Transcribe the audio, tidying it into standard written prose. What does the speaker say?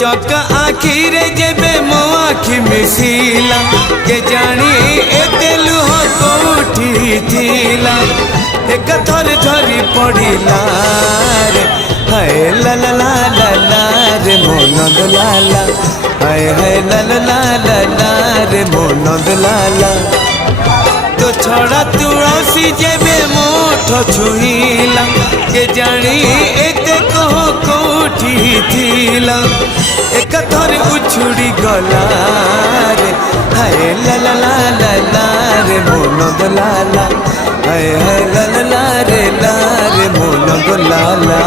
चक आखिरे जेबे मो आखि मिसिला के जानी एते लुह कोठी थिला एक थर झरी पड़िला रे हाय ला ला ला ला ला रे मो नंद लाला हाय हाय ला ला ला ला ला रे मो नंद लाला तो छड़ा तुलसी जेबे मोठ छुईला के जानी एते कह कोठी थिला एक थर उछुड़ी गला रे हाय ला ला ला ला ला रे मो नंद लाला हाय हाय ला ला ला रे मो नंद लाला।